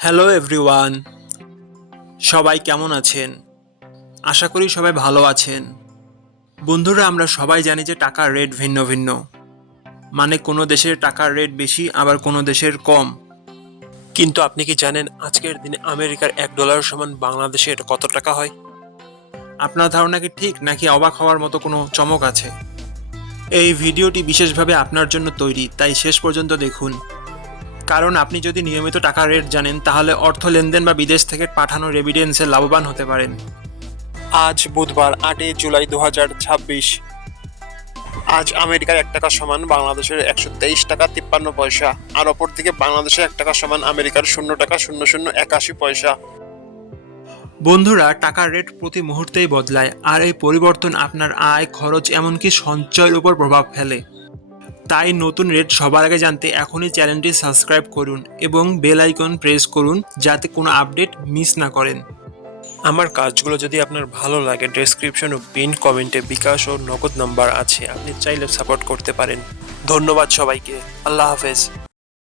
Hello everyone, সবাই কেমন আছেন? আশা করি সবাই ভালো আছেন। বন্ধুরা, আমরা সবাই জানি যে টাকার রেট ভিন্ন ভিন্ন। মানে কোনো দেশের টাকার রেট বেশি, আবার কোনো দেশের কম। কিন্তু আপনি কি জানেন আজকের দিনে আমেরিকার $1 সমান বাংলাদেশের কত টাকা হয়? আপনার ধারণা কি ঠিক, নাকি অবাক হওয়ার মতো কোনো চমক আছে? এই ভিডিওটি বিশেষভাবে আপনার জন্য তৈরি, তাই শেষ পর্যন্ত দেখুন। কারণ আপনি যদি নিয়মিত টাকার রেট জানেন, তাহলে অর্থ লেনদেন বা বিদেশ থেকে পাঠানো রেমিটেন্সে লাভবান হতে পারেন। আজ বুধবার 8 জুলাই 2026। আজ আমেরিকার $1 সমান বাংলাদেশের 123 টাকা 53 পয়সা, আর অপরদিকে বাংলাদেশের $1 সমান আমেরিকার $0.0081। বন্ধুরা, টাকার রেট প্রতি মুহূর্তেই বদলায়, আর এই পরিবর্তন আপনার আয়, খরচ, এমনকি সঞ্চয়ের উপর প্রভাব ফেলে। তাই নতুন রেট সবার আগে জানতে এখনই চ্যানেলটি সাবস্ক্রাইব করুন এবং বেল আইকন প্রেস করুন, যাতে কোনো আপডেট মিস না করেন। আমার কাজগুলো যদি আপনার ভালো লাগে, ডেসক্রিপশন ও পিন কমেন্টে বিকাশ ও নগদ নাম্বার আছে, আপনি চাইলে সাপোর্ট করতে পারেন। ধন্যবাদ সবাইকে। আল্লাহ হাফেজ।